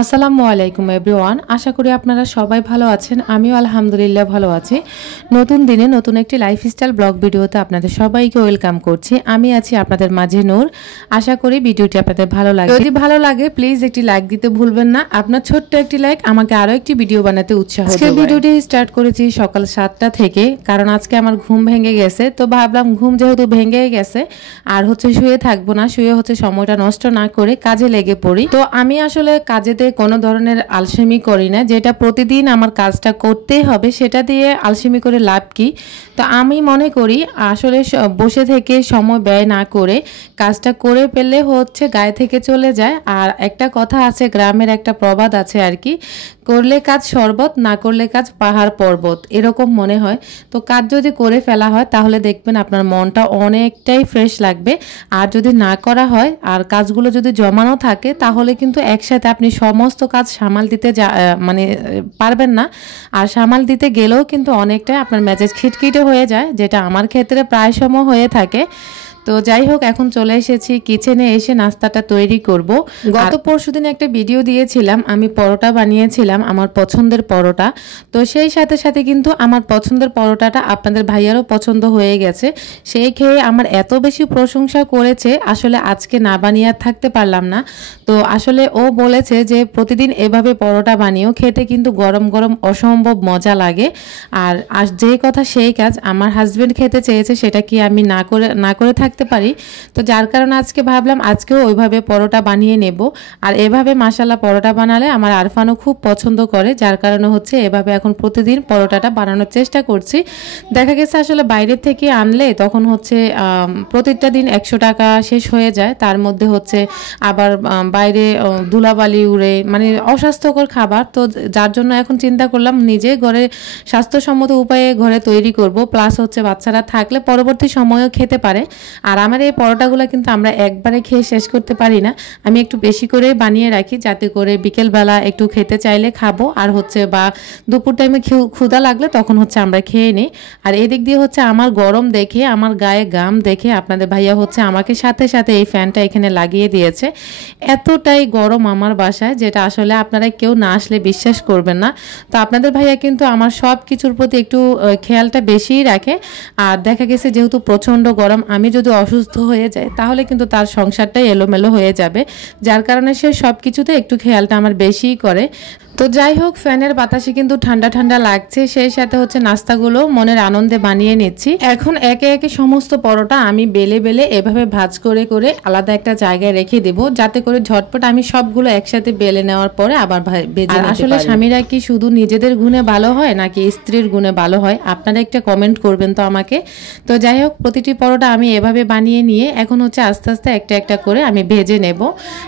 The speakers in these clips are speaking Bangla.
আসসালামু আলাইকুম এভরিওয়ান। আশা করি আপনারা সবাই ভালো আছেন। আমিও আলহামদুলিল্লাহ ভালো আছি। নতুন দিনে নতুন একটি লাইফস্টাইল ব্লগ ভিডিওতে আপনাদের সবাইকে ওয়েলকাম করছি। আমি আছি আপনাদের মাঝে নূর। আশা করি ভিডিওটি আপনাদের ভালো লাগে। যদি ভালো লাগে প্লিজ একটি লাইক দিতে ভুলবেন না। আপনার ছোট্ট একটি লাইক আমাকে আরও একটি ভিডিও বানাতে উৎসাহ দেবে। আজকে ভিডিওটি স্টার্ট করেছি সকাল 7টা থেকে, কারণ আজকে আমার ঘুম ভেঙে গেছে। তো ভাবলাম ঘুম যেহেতু ভেঙে গেছে আর শুয়ে থাকবো না, শুয়ে সময়টা নষ্ট না করে কাজে লেগে পড়ি। তো আমি আসলে কাজেতে কোনো ধরনের আলসেমি করি না, যেটা প্রতিদিন আমার কাজটা করতেই হবে সেটা দিয়ে আলসেমি করে লাভ কি। তো আমি মনে করি আসলে বসে থেকে সময় ব্যয় না করে কাজটা করে ফেললে গায়ে থেকে চলে যায়। আর একটা কথা আছে, গ্রামের একটা প্রবাদ আছে আর কি, করলে কাজ শরবত, না করলে কাজ পাহাড় পর্বত, এরকম মনে হয়। তো কাজ যদি করে ফেলা হয় তাহলে দেখবেন আপনার মনটা অনেকটাই ফ্রেশ লাগবে। আর যদি না করা হয় আর কাজগুলো যদি জমানো থাকে তাহলে কিন্তু একসাথে আপনি সমস্ত কাজ সামাল দিতে পারবেন না। আর সামাল দিতে গেলেও কিন্তু অনেকটাই আপনার মেজাজ খিটখিটে হয়ে যায়, যেটা আমার ক্ষেত্রে প্রায় সময় হয়ে থাকে। তো যাই হোক, এখন চলে এসেছি কিচেনে, এসে নাস্তাটা তৈরি করব। গত পরশুদিন একটা ভিডিও দিয়েছিলাম, আমি পরোটা বানিয়েছিলাম, আমার পছন্দের পরোটা। তো সেই সাথে সাথে কিন্তু আমার পছন্দের পরোটাটা আপনাদের ভাইয়ারও পছন্দ হয়ে গেছে। সেই খেয়ে আমার এত বেশি প্রশংসা করেছে, আসলে আজকে না বানিয়ে আর থাকতে পারলাম না। তো আসলে ও বলেছে যে প্রতিদিন এভাবে পরোটা বানিয়েও খেতে কিন্তু গরম গরম অসম্ভব মজা লাগে। আর যে কথা সেই কাজ, আমার হাজবেন্ড খেতে চেয়েছে, সেটা কি আমি না করে থাকতে পারি। তো যার কারণে আজকে ভাবলাম আজকেও ওইভাবে পরোটা বানিয়ে নেব। আর এভাবে মাশাআল্লাহ পরোটা বানালে আমার আরফানও খুব পছন্দ করে, যার কারণে এভাবে এখন প্রতিদিন পরোটাটা বানানোর চেষ্টা করছি। দেখা গেছে আসলে বাইরের থেকে আনলে তখন প্রতিটা দিন 100 টাকা শেষ হয়ে যায়। তার মধ্যে আবার বাইরে ধুলাবালি উড়ে, অস্বাস্থ্যকর খাবার। তো যার জন্য এখন চিন্তা করলাম নিজে ঘরে স্বাস্থ্যসম্মত উপায়ে ঘরে তৈরি করব, প্লাস বাচ্চারা থাকলে পরবর্তী সময়ও খেতে পারে। আর আমার এই পরোটাগুলো কিন্তু আমরা একবারে খেয়ে শেষ করতে পারি না, আমি একটু বেশি করে বানিয়ে রাখি, যাতে করে বিকেলবেলা একটু খেতে চাইলে খাবো, আর বা দুপুর টাইমে ক্ষুধা লাগলে তখন আমরা খেয়ে নিই। আর এদিক দিয়ে আমার গরম দেখে, আমার গায়ে গাম দেখে আপনাদের ভাইয়া আমাকে সাথে সাথে এই ফ্যানটা এখানে লাগিয়ে দিয়েছে। এতটাই গরম আমার বাসায়, যেটা আসলে আপনারা কেউ না আসলে বিশ্বাস করবেন না। তো আপনাদের ভাইয়া কিন্তু আমার সব কিছুর প্রতি একটু খেয়ালটা বেশিই রাখে। আর দেখা গেছে যেহেতু প্রচণ্ড গরম, আমি যদি অসুস্থ হয়ে যাই তাহলে কিন্তু তার সংসারটাই এলোমেলো হয়ে যাবে, যার কারণে সে সব কিছুতে একটু খেয়ালটা আমার বেশিই করে। তো যাই হোক, ফ্যানের বাতাসে কিন্তু ঠান্ডা ঠান্ডা লাগছে, সেই সাথে নাস্তাগুলো মনের আনন্দে বানিয়ে নিচ্ছি। এখন একে একে সমস্ত পরোটা আমি বেলে বেলে এভাবে ভাঁজ করে করে আলাদা একটা জায়গায় রেখে দেব, যাতে করে ঝটপট আমি সবগুলো একসাথে বেলে নেওয়ার পরে আবার ভেজে নিতে পারি। আসলে স্বামীরা কি শুধু নিজেদের গুণে ভালো হয় নাকি স্ত্রীর গুণে ভালো হয়, আপনারা একটা কমেন্ট করবেন তো আমাকে। তো যাই হোক, প্রতিটি পরোটা আমি এভাবে বানিয়ে নিয়ে এখন আস্তে আস্তে একটা একটা করে আমি ভেজে নেব।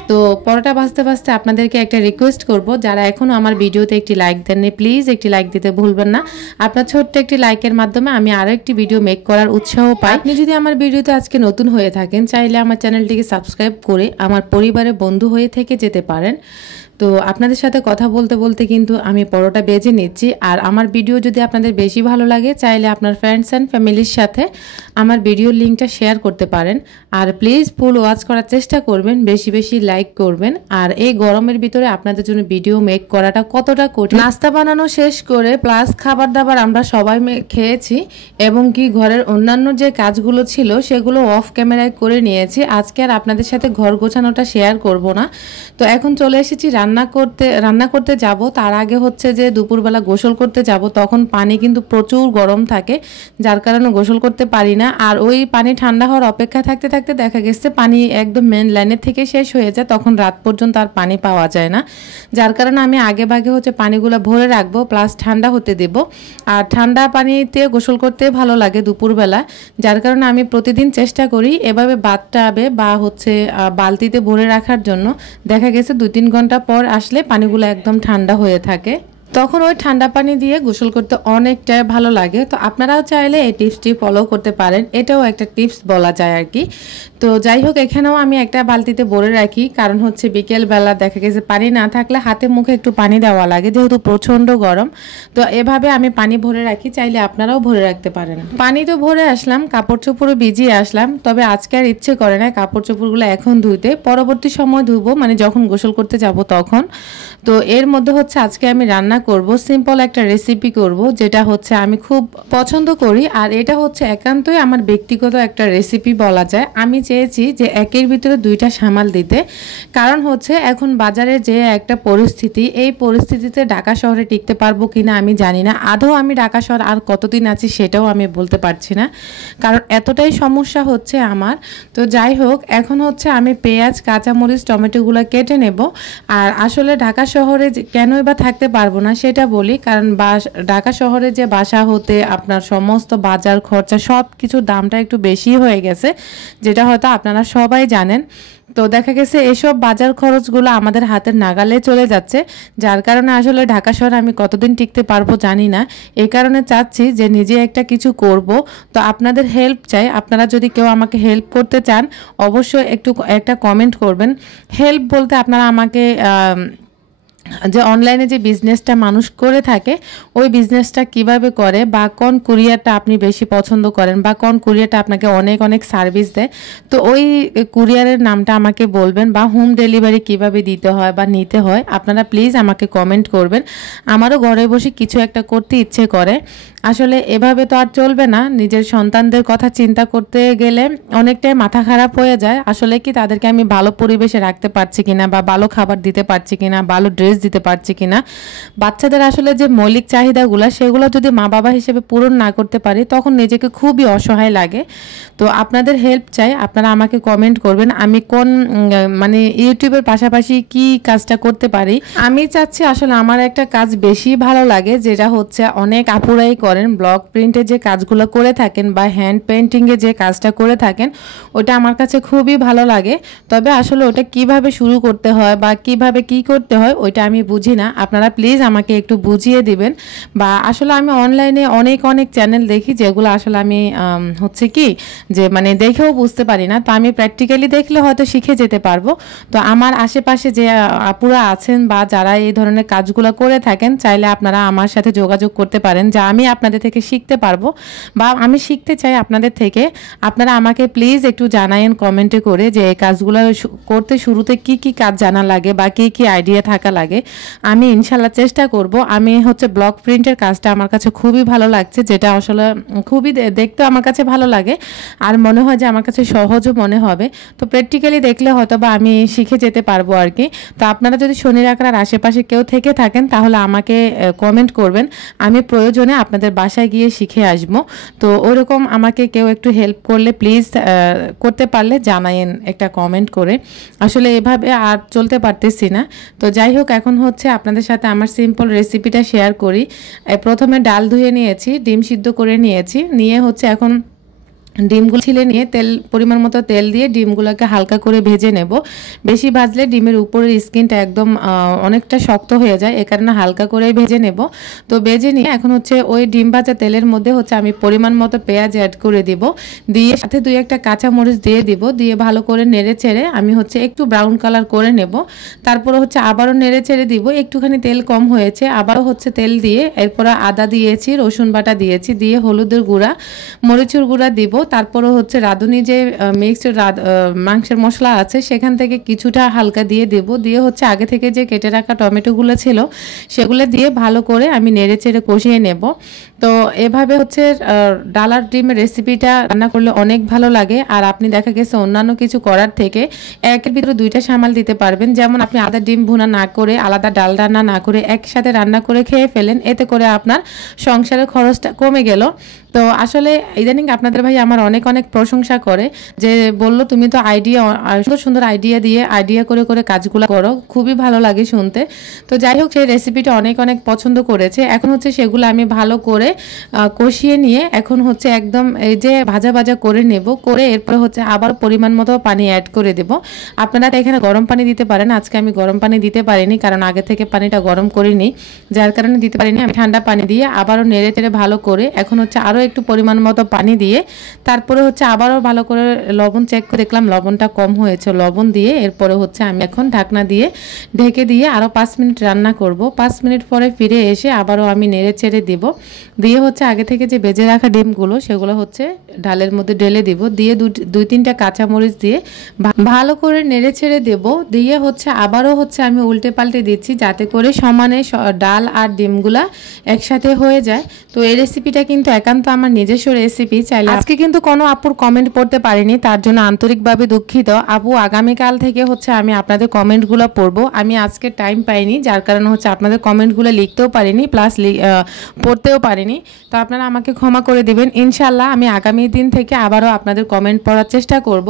তো পরোটা ভাজতে ভাজতে আপনাদেরকে একটা রিকোয়েস্ট করব, যারা এখনো আমার ভিডিওতে একটি লাইক দেননি প্লিজ একটি লাইক দিতে ভুলবেন না। আপনার ছোট্ট একটি লাইকের মাধ্যমে আমি আরো একটি ভিডিও মেক করার উৎসাহ পাই। আপনি যদি আমার ভিডিওতে আজকে নতুন হয়ে থাকেন, চাইলে আমার চ্যানেলটিকে সাবস্ক্রাইব করে আমার পরিবারের বন্ধু হয়ে থেকে যেতে পারেন। তো আপনাদের সাথে কথা বলতে বলতে কিন্তু আমি পরোটা বেজে নিচ্ছি। আর আমার ভিডিও যদি আপনাদের বেশি ভালো লাগে, চাইলে আপনার ফ্রেন্ডস অ্যান্ড ফ্যামিলির সাথে আমার ভিডিওর লিঙ্কটা শেয়ার করতে পারেন। আর প্লিজ ফুল ওয়াচ করার চেষ্টা করবেন, বেশি বেশি লাইক করবেন। আর এই গরমের ভিতরে আপনাদের জন্য ভিডিও মেক করাটা কতটা কঠিন। নাস্তা বানানো শেষ করে প্লাস খাবার দাবার আমরা সবাই খেয়েছি, এবং কি ঘরের অন্যান্য যে কাজগুলো ছিল সেগুলো অফ ক্যামেরায় করে নিয়েছি। আজকে আর আপনাদের সাথে ঘর গোছানোটা শেয়ার করব না। তো এখন চলে এসেছি রান্না করতে যাব। তার আগে যে দুপুরবেলা গোসল করতে যাব, তখন পানি কিন্তু প্রচুর গরম থাকে, যার কারণে গোসল করতে পারি না। আর ওই পানি ঠান্ডা হওয়ার অপেক্ষা থাকতে থাকতে দেখা গেছে পানি একদম মেন লাইনের থেকে শেষ হয়ে যায়, তখন রাত পর্যন্ত আর পানি পাওয়া যায় না। যার কারণে আমি আগে ভাগে পানিগুলো ভরে রাখবো, প্লাস ঠান্ডা হতে দেব। আর ঠান্ডা পানিতে গোসল করতে ভালো লাগে দুপুরবেলা, যার কারণে আমি প্রতিদিন চেষ্টা করি এভাবে বাথটাবে বা বালতিতে ভরে রাখার জন্য। দেখা গেছে 2-3 ঘন্টা পর আসলে পানিগুলো একদম ঠান্ডা হয়ে থাকে। তখন ওই ঠান্ডা পানি দিয়ে গোসল করতে অনেকটাই ভালো লাগে। তো আপনারাও চাইলে এই টিপসটি ফলো করতে পারেন, এটাও একটা টিপস বলা যায় আর কি। তো যাই হোক, এখানেও আমি একটা বালতিতে ভরে রাখি, কারণ হচ্ছে বিকেলবেলা দেখা গেছে পানি না থাকলে হাতে মুখে একটু পানি দেওয়া লাগে, যেহেতু প্রচণ্ড গরম। তো এভাবে আমি পানি ভরে রাখি, চাইলে আপনারাও ভরে রাখতে পারেন। পানি তো ভরে আসলাম, কাপড় চোপড়ও ভিজিয়ে আসলাম, তবে আজকে আর ইচ্ছে করে না কাপড় চোপড়গুলো এখন ধুইতে, পরবর্তী সময় ধুবো, মানে যখন গোসল করতে যাব তখন। তো এর মধ্যে হচ্ছে আজকে আমি রান্না করব, সিম্পল একটা রেসিপি করব, যেটা হচ্ছে আমি খুব পছন্দ করি। আর এটা হচ্ছে একান্তই আমার ব্যক্তিগত একটা রেসিপি বলা যায়। আমি চেয়েছি যে একের ভিতরে দুইটা সামাল দিতে, কারণ হচ্ছে এখন বাজারে যে একটা পরিস্থিতি, এই পরিস্থিতিতে ঢাকা শহরে টিকতে পারবো কিনা আমি জানি না। আদৌ আমি ঢাকা শহর আর কতদিন আছি সেটাও আমি বলতে পারছি না, কারণ এতটাই সমস্যা হচ্ছে আমার। তো যাই হোক, এখন হচ্ছে আমি পেঁয়াজ, কাঁচামরিচ, টমেটোগুলো কেটে নেব। আর আসলে ঢাকা শহরে কেনই বা থাকতে পারবো না সেটা বলি, কারণ ঢাকা শহরে যে বাসা হতে আপনার সমস্ত বাজার খরচা সব কিছুর দামটা একটু বেশি হয়ে গেছে, যেটা হয়তো আপনারা সবাই জানেন। তো দেখা গেছে এসব বাজার খরচগুলো আমাদের হাতের নাগালে চলে যাচ্ছে, যার কারণে আসলে ঢাকা শহরে আমি কতদিন টিকতে পারবো জানি না। এই কারণে চাচ্ছি যে নিজে একটা কিছু করব। তো আপনাদের হেল্প চাই, আপনারা যদি কেউ আমাকে হেল্প করতে চান অবশ্যই একটা কমেন্ট করবেন। হেল্প বলতে আপনারা আমাকে যে অনলাইনে যে বিজনেসটা মানুষ করে থাকে ওই বিজনেসটা কিভাবে করে, বা কোন কুরিয়ারটা আপনি বেশি পছন্দ করেন, বা কোন কুরিয়ারটা আপনাকে অনেক অনেক সার্ভিস দেয়, তো ওই কুরিয়ারের নামটা আমাকে বলবেন, বা হোম ডেলিভারি কিভাবে দিতে হয় বা নিতে হয় আপনারা প্লিজ আমাকে কমেন্ট করবেন। আমারও ঘরে বসে কিছু একটা করতে ইচ্ছে করে। আসলে এভাবে তো আর চলবে না, নিজের সন্তানদের কথা চিন্তা করতে গেলে অনেকটাই মাথা খারাপ হয়ে যায়। আসলে কি তাদেরকে আমি ভালো পরিবেশে রাখতে পারছি কিনা, বা ভালো খাবার দিতে পারছি কিনা, ভালো ড্রেস দিতে পারছি কিনা। বাচ্চাদের আসলে যে মৌলিক চাহিদাগুলো সেগুলো যদি মা বাবা হিসেবে পূরণ না করতে পারি তখন নিজেকে খুবই অসহায় লাগে। তো আপনাদের হেল্প চাই, আপনারা আমাকে কমেন্ট করবেন আমি কোন মানে ইউটিউবের পাশাপাশি কি কাজটা করতে পারি। আমি চাচ্ছি আসলে আমার একটা কাজ বেশি ভালো লাগে, যেটা হচ্ছে অনেক আপুরাই করেন, ব্লক প্রিন্টে যে কাজগুলো করে থাকেন বা হ্যান্ড পেন্টিংয়ে যে কাজটা করে থাকেন, ওটা আমার কাছে খুবই ভালো লাগে। তবে আসলে ওটা কিভাবে শুরু করতে হয় বা কিভাবে কি করতে হয় ওইটা আমি বুঝি না, আপনারা প্লিজ আমাকে একটু বুঝিয়ে দিবেন। বা আসলে আমি অনলাইনে অনেক অনেক চ্যানেল দেখি যেগুলো আসলে আমি হচ্ছে কি যে মানে দেখেও বুঝতে পারি না, তো আমি প্র্যাকটিক্যালি দেখলে হয়তো শিখে যেতে পারবো। তো আমার আশেপাশে যে আপুরা আছেন বা যারা এই ধরনের কাজগুলো করে থাকেন, চাইলে আপনারা আমার সাথে যোগাযোগ করতে পারেন, যা আমি আপনাদের থেকে শিখতে পারবো বা আমি শিখতে চাই আপনাদের থেকে। আপনারা আমাকে প্লিজ একটু জানায়েন কমেন্টে করে যে এই কাজগুলো করতে শুরুতে কি কি কাজ জানা লাগে বা কি কি আইডিয়া থাকা লাগে। আমি ইনশাল্লাহ চেষ্টা করব। আমি হচ্ছে ব্লক প্রিন্টের কাজটা আমার কাছে খুবই ভালো লাগছে, যেটা আসলে খুবই দেখতে আমার কাছে ভালো লাগে, আর মনে হয় যে আমার কাছে সহজও মনে হবে। তো প্র্যাকটিক্যালি দেখলে হয়তো বা আমি শিখে যেতে পারবো আর কি। তো আপনারা যদি শনির আখড়ার আশেপাশে কেউ থেকে থাকেন তাহলে আমাকে কমেন্ট করবেন, আমি প্রয়োজনে আপনাদের বাসায় গিয়ে শিখে আসবো। তো ওরকম আমাকে কেউ একটু হেল্প করলে প্লিজ করতে পারলে জানায়েন একটা কমেন্ট করে। আসলে এভাবে আর চলতে পারতেছি না। তো যাই হোক, এখন হচ্ছে আপনাদের সাথে আমার সিম্পল রেসিপিটা শেয়ার করি। প্রথমে ডাল ধুয়ে নিয়েছি, ডিম সিদ্ধ করে নিয়েছি, নিয়ে হচ্ছে এখন ডিমগুলো ছিলে নিয়ে পরিমাণ মতো তেল দিয়ে ডিমগুলোকে হালকা করে ভেজে নেব। বেশি ভাজলে ডিমের উপরের স্কিনটা একদম অনেকটা শক্ত হয়ে যায়, এ কারণে হালকা করে ভেজে নেব। তো ভেজে নিয়ে এখন হচ্ছে ওই ডিম ভাজা তেলের মধ্যে হচ্ছে আমি পরিমাণ মতো পেঁয়াজ অ্যাড করে দিব, দিয়ে সাথে 2-1টা কাঁচামরিচ দিয়ে দিব, দিয়ে ভালো করে নেড়ে চেড়ে আমি হচ্ছে একটু ব্রাউন কালার করে নেব। তারপরে হচ্ছে আবারও নেড়ে চেড়ে দিব, একটুখানি তেল কম হয়েছে, আবারও হচ্ছে তেল দিয়ে এরপর আদা দিয়েছি, রসুন বাটা দিয়েছি, দিয়ে হলুদের গুঁড়া, মরিচুর গুঁড়া দিব। তারপরে হচ্ছে রাঁধুনি যে মিক্সড মাংসের মশলা আছে সেখান থেকে কিছুটা হালকা দিয়ে দেব, দিয়ে হচ্ছে আগে থেকে যে কেটে রাখা টমেটোগুলো ছিল সেগুলো দিয়ে ভালো করে আমি নেড়ে চেড়ে কষিয়ে নেব। তো এভাবে হচ্ছে ডাল আর ডিমের রেসিপিটা রান্না করলে অনেক ভালো লাগে। আর আপনি দেখা গেছে অন্যান্য কিছু করার থেকে একের ভিতরে দুইটা সামাল দিতে পারবেন। যেমন আপনি আদা ডিম ভুনা না করে আলাদা ডাল রান্না না করে একসাথে রান্না করে খেয়ে ফেলেন, এতে করে আপনার সংসারের খরচটা কমে গেল। তো আসলে ইদানিং আপনাদের ভাই আমার আমার অনেক অনেক প্রশংসা করে, যে বলল তুমি তো সুন্দর সুন্দর আইডিয়া করে করে কাজগুলো করো, খুবই ভালো লাগে শুনতে। তো যাই হোক, সেই রেসিপিটা অনেক অনেক পছন্দ করেছে। এখন হচ্ছে সেগুলো আমি ভালো করে কষিয়ে নিয়ে এখন হচ্ছে একদম এই যে ভাজা ভাজা করে নেব, করে এরপরে হচ্ছে আবার পরিমাণ মতো পানি অ্যাড করে দেব। আপনারা এখানে গরম পানি দিতে পারেন, আজকে আমি গরম পানি দিতে পারিনি কারণ আগে থেকে পানিটা গরম করিনি, যার কারণে দিতে পারিনি। আমি ঠান্ডা পানি দিয়ে আবারও নেড়ে চেড়ে ভালো করে এখন হচ্ছে আরও একটু পরিমাণ মতো পানি দিয়ে তারপরে হচ্ছে আবারও ভালো করে লবণ চেক করে দেখলাম লবণটা কম হয়েছে, লবণ দিয়ে এরপরে হচ্ছে আমি এখন ঢাকনা দিয়ে ঢেকে দিয়ে আরও 5 মিনিট রান্না করব। 5 মিনিট পরে ফিরে এসে আবারও আমি নেড়ে চেড়ে দেব, দিয়ে হচ্ছে আগে থেকে যে বেজে রাখা ডিমগুলো সেগুলো হচ্ছে ডালের মধ্যে ঢেলে দিব, দিয়ে 2-3টা কাঁচামরিচ দিয়ে ভালো করে নেড়ে ছেড়ে দেব, দিয়ে হচ্ছে আবারও হচ্ছে আমি উল্টে পাল্টে দিচ্ছি যাতে করে সমানে ডাল আর ডিমগুলা একসাথে হয়ে যায়। তো এই রেসিপিটা কিন্তু একান্ত আমার নিজস্ব রেসিপি, চাইলে আজকে কিন্তু কোনো আপুর কমেন্ট পড়তে পারিনি, তার জন্য আন্তরিকভাবে দুঃখিত। আপু আগামীকাল থেকে হচ্ছে আমি আপনাদের কমেন্টগুলো পড়বো, আমি আজকে টাইম পাইনি, যার কারণে হচ্ছে আপনাদের কমেন্টগুলো লিখতেও পারিনি প্লাস পড়তেও পারিনি। তো আপনারা আমাকে ক্ষমা করে দিবেন, ইনশাল্লাহ আমি আগামী দিন থেকে আবারও আপনাদের কমেন্ট পড়ার চেষ্টা করব।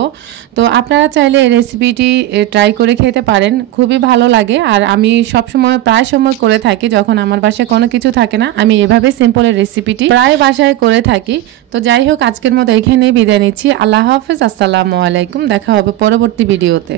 তো আপনারা চাইলে এই রেসিপিটি ট্রাই করে খেতে পারেন, খুবই ভালো লাগে। আর আমি সবসময় প্রায় সময় করে থাকি, যখন আমার বাসায় কোনো কিছু থাকে না আমি এভাবে সিম্পলের রেসিপিটি প্রায় বাসায় করে থাকি। তো যাই হোক, আজকের মতো এখানেই বিদায় নিচ্ছি। আল্লাহ হাফেজ, আসসালামু আলাইকুম, দেখা হবে পরবর্তী ভিডিওতে।